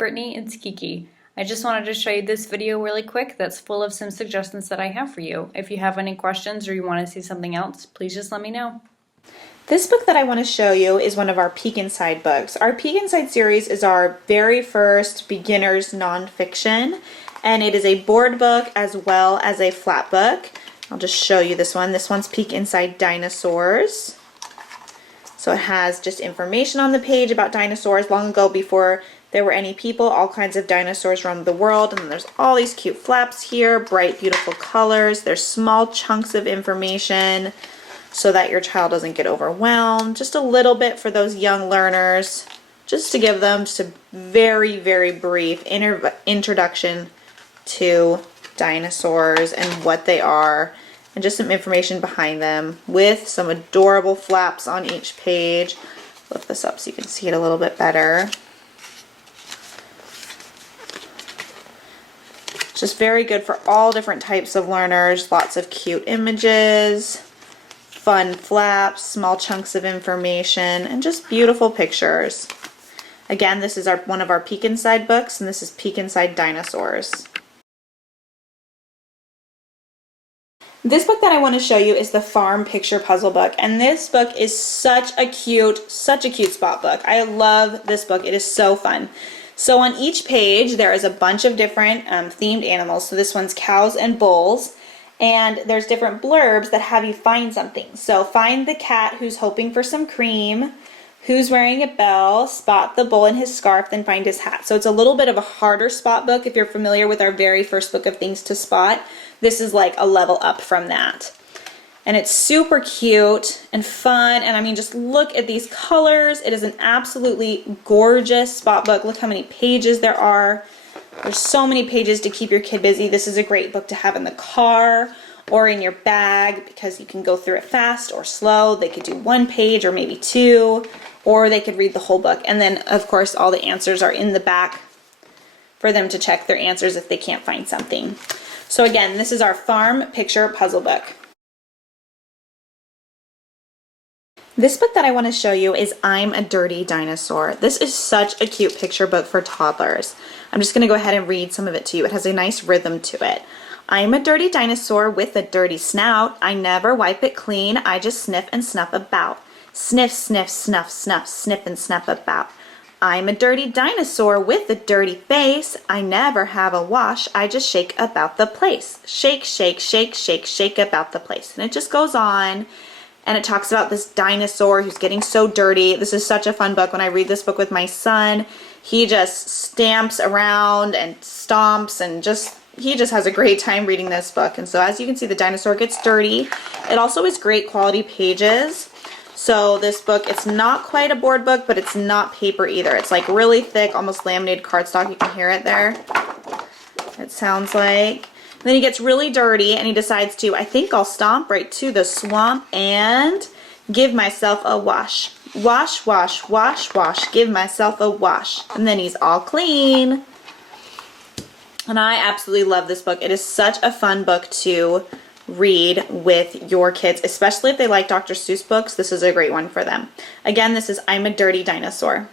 Brittany, it's Kiki. I just wanted to show you this video really quick that's full of some suggestions that I have for you. If you have any questions or you want to see something else, please just let me know. This book that I want to show you is one of our Peek Inside books. Our Peek Inside series is our very first beginner's nonfiction, and it is a board book as well as a flat book. I'll just show you this one. This one's Peek Inside Dinosaurs. So it has just information on the page about dinosaurs long ago before there were any people, all kinds of dinosaurs around the world, and then there's all these cute flaps here, bright, beautiful colors. There's small chunks of information so that your child doesn't get overwhelmed. Just a little bit for those young learners, just to give them just a very, very brief introduction to dinosaurs and what they are, and just some information behind them with some adorable flaps on each page. Lift this up so you can see it a little bit better. Just very good for all different types of learners. Lots of cute images, fun flaps, small chunks of information, and just beautiful pictures. Again, this is one of our Peek Inside books, and this is Peek Inside Dinosaurs. This book that I want to show you is the Farm Picture Puzzle book, and this book is such a cute spot book. I love this book. It is so fun. So on each page there is a bunch of different themed animals. So this one's cows and bulls, and there's different blurbs that have you find something. So find the cat who's hoping for some cream, who's wearing a bell, spot the bull in his scarf, then find his hat. So it's a little bit of a harder spot book. If you're familiar with our very first book of things to spot, this is like a level up from that. And it's super cute and fun, and I mean, just look at these colors. It is an absolutely gorgeous spot book. Look how many pages there are. There's so many pages to keep your kid busy. This is a great book to have in the car or in your bag because you can go through it fast or slow. They could do one page or maybe two, or they could read the whole book. And then, of course, all the answers are in the back for them to check their answers if they can't find something. So again, this is our Farm Picture Puzzle book. This book that I want to show you is I'm a Dirty Dinosaur. This is such a cute picture book for toddlers. I'm just going to go ahead and read some of it to you. It has a nice rhythm to it. I'm a dirty dinosaur with a dirty snout. I never wipe it clean. I just sniff and snuff about. Sniff, sniff, snuff, snuff, snip and snuff about. I'm a dirty dinosaur with a dirty face. I never have a wash. I just shake about the place. Shake, shake, shake, shake, shake about the place. And it just goes on. And it talks about this dinosaur who's getting so dirty. This is such a fun book. When I read this book with my son, he just stamps around and stomps and he just has a great time reading this book. And so as you can see, the dinosaur gets dirty. It also is great quality pages. So this book, it's not quite a board book, but it's not paper either. It's like really thick, almost laminated cardstock. You can hear it there. It sounds like. Then he gets really dirty and he decides to, I think I'll stomp right to the swamp and give myself a wash. Wash, wash, wash, wash, give myself a wash. And then he's all clean. And I absolutely love this book. It is such a fun book to read with your kids, especially if they like Dr. Seuss books. This is a great one for them. Again, this is I'm a Dirty Dinosaur.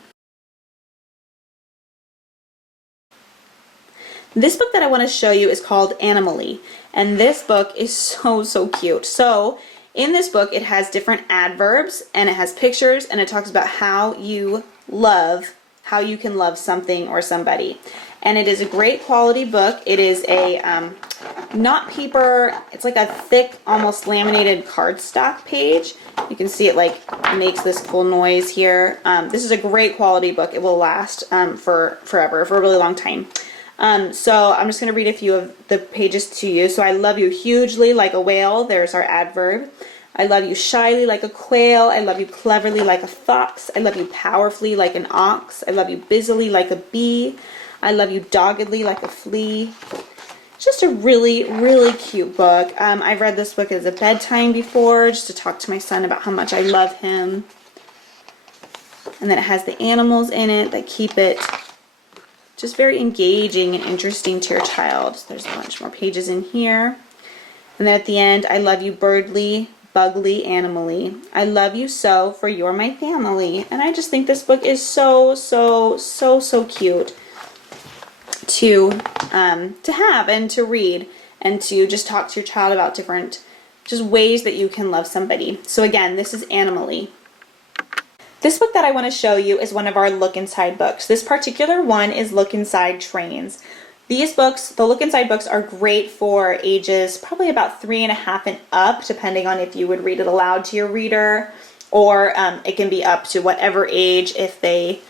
This book that I want to show you is called Animally, and this book is so cute. So in this book it has different adverbs and it has pictures, and it talks about how you can love something or somebody. And it is a great quality book. It is a not paper, it's like a thick, almost laminated cardstock page. You can see it like makes this cool noise here. This is a great quality book. It will last for forever, for a really long time. So I'm just going to read a few of the pages to you. So I love you hugely like a whale. There's our adverb. I love you shyly like a quail. I love you cleverly like a fox. I love you powerfully like an ox. I love you busily like a bee. I love you doggedly like a flea. It's just a really cute book. I've read this book as a bedtime before, just to talk to my son about how much I love him. And then it has the animals in it that keep it just very engaging and interesting to your child. There's a bunch more pages in here. And then at the end, I love you birdly, bugly, animally. I love you so, for you're my family. And I just think this book is so cute. to have and to read, and to just talk to your child about different just ways that you can love somebody. So again, this is Animally. This book that I want to show you is one of our Look Inside books. This particular one is Look Inside Trains. These books, the Look Inside books, are great for ages probably about 3.5 and up, depending on if you would read it aloud to your reader, or it can be up to whatever age if they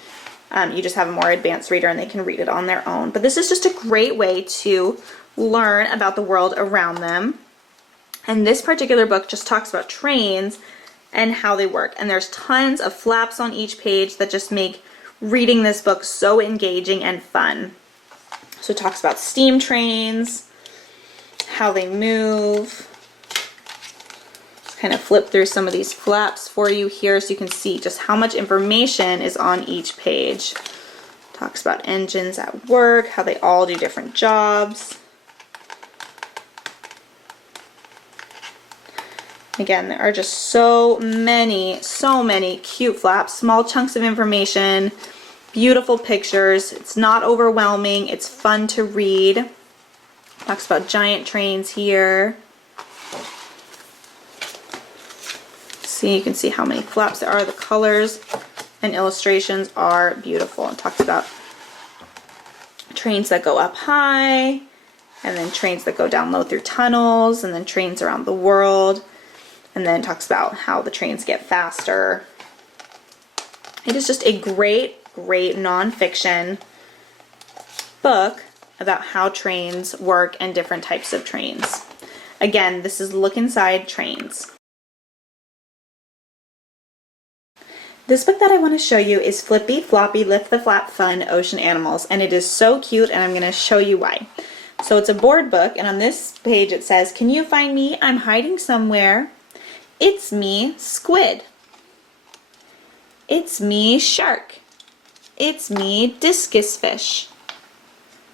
you just have a more advanced reader and they can read it on their own. But this is just a great way to learn about the world around them. And this particular book just talks about trains and how they work. And there's tons of flaps on each page that just make reading this book so engaging and fun. So it talks about steam trains, how they move. Just kind of flip through some of these flaps for you here so you can see just how much information is on each page. Talks about engines at work, how they all do different jobs. Again, there are just so many cute flaps, small chunks of information, beautiful pictures. It's not overwhelming, it's fun to read. Talks about giant trains here. See, you can see how many flaps there are. The colors and illustrations are beautiful. It talks about trains that go up high, and then trains that go down low through tunnels, and then trains around the world. And then talks about how the trains get faster. It is just a great nonfiction book about how trains work and different types of trains. Again, this is Look Inside Trains. This book that I want to show you is Flippy Floppy Lift the Flap Fun Ocean Animals, and it is so cute, and I'm going to show you why. So it's a board book, and on this page it says, "Can you find me? I'm hiding somewhere. It's me, squid. It's me, shark. It's me, discus fish.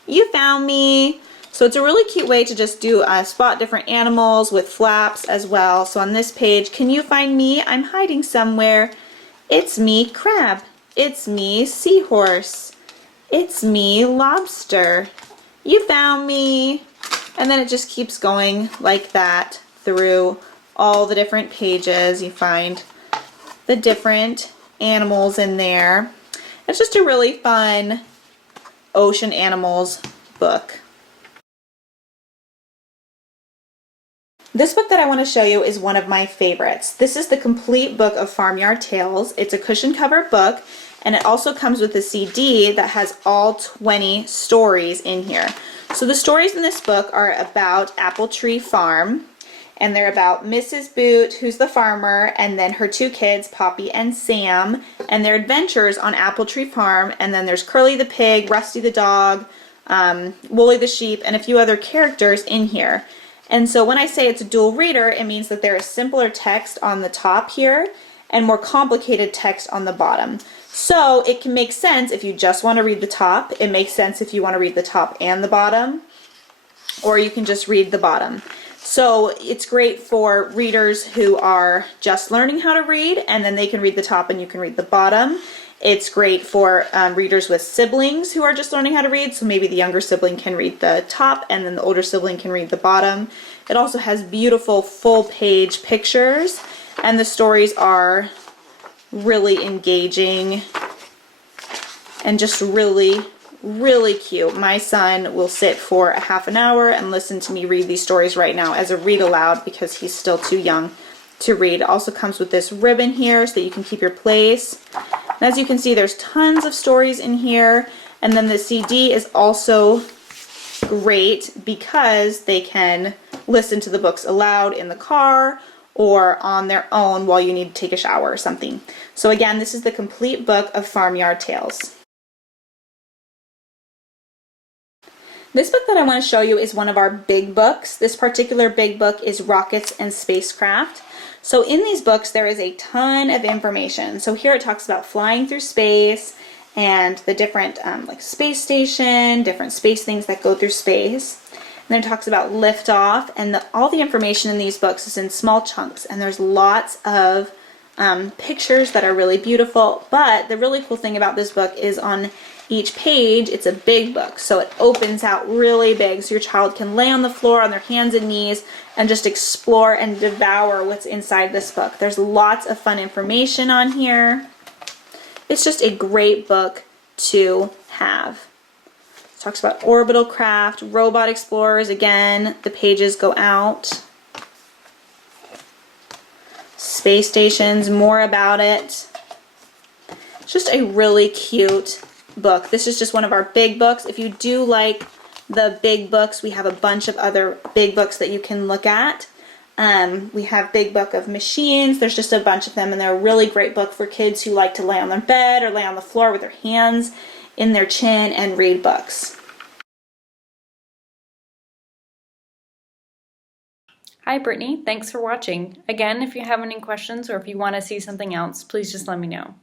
You found me." So it's a really cute way to just do spot different animals with flaps as well. So on this page, "Can you find me? I'm hiding somewhere. It's me, crab. It's me, seahorse. It's me, lobster. You found me." And then it just keeps going like that through all the different pages. You find the different animals in there. It's just a really fun ocean animals book. This book that I want to show you is one of my favorites. This is the complete book of Farmyard Tales. It's a cushion cover book, and it also comes with a CD that has all 20 stories in here. So the stories in this book are about Apple Tree Farm, and they're about Mrs. Boot, who's the farmer, and then her two kids, Poppy and Sam, and their adventures on Apple Tree Farm. And then there's Curly the pig, Rusty the dog, Wooly the sheep, and a few other characters in here. And so when I say it's a dual reader, it means that there is simpler text on the top here and more complicated text on the bottom. So it can make sense if you just want to read the top. It makes sense if you want to read the top and the bottom, or you can just read the bottom. So it's great for readers who are just learning how to read, and then they can read the top and you can read the bottom. It's great for readers with siblings who are just learning how to read, so maybe the younger sibling can read the top and then the older sibling can read the bottom. It also has beautiful full-page pictures, and the stories are really engaging and just really cute. My son will sit for a half an hour and listen to me read these stories right now as a read aloud because he's still too young to read. It also comes with this ribbon here so that you can keep your place. And as you can see, there's tons of stories in here, and then the CD is also great because they can listen to the books aloud in the car or on their own while you need to take a shower or something. So again, this is the complete book of Farmyard Tales. This book that I want to show you is one of our big books. This particular big book is Rockets and Spacecraft. So in these books there is a ton of information. So here it talks about flying through space and the different like space station, different space things that go through space. And then it talks about liftoff, and all the information in these books is in small chunks, and there's lots of pictures that are really beautiful. But the really cool thing about this book is on Each page, it's a big book, so it opens out really big so your child can lay on the floor on their hands and knees and just explore and devour what's inside this book. There's lots of fun information on here. It's just a great book to have. It talks about orbital craft, robot explorers. Again, the pages go out. Space stations, more about it. It's just a really cute book. This is just one of our big books. If you do like the big books, we have a bunch of other big books that you can look at. We have Big Book of Machines. There's just a bunch of them, and they're a really great book for kids who like to lay on their bed or lay on the floor with their hands in their chin and read books. Hi Brittany, thanks for watching. Again, if you have any questions or if you want to see something else, please just let me know.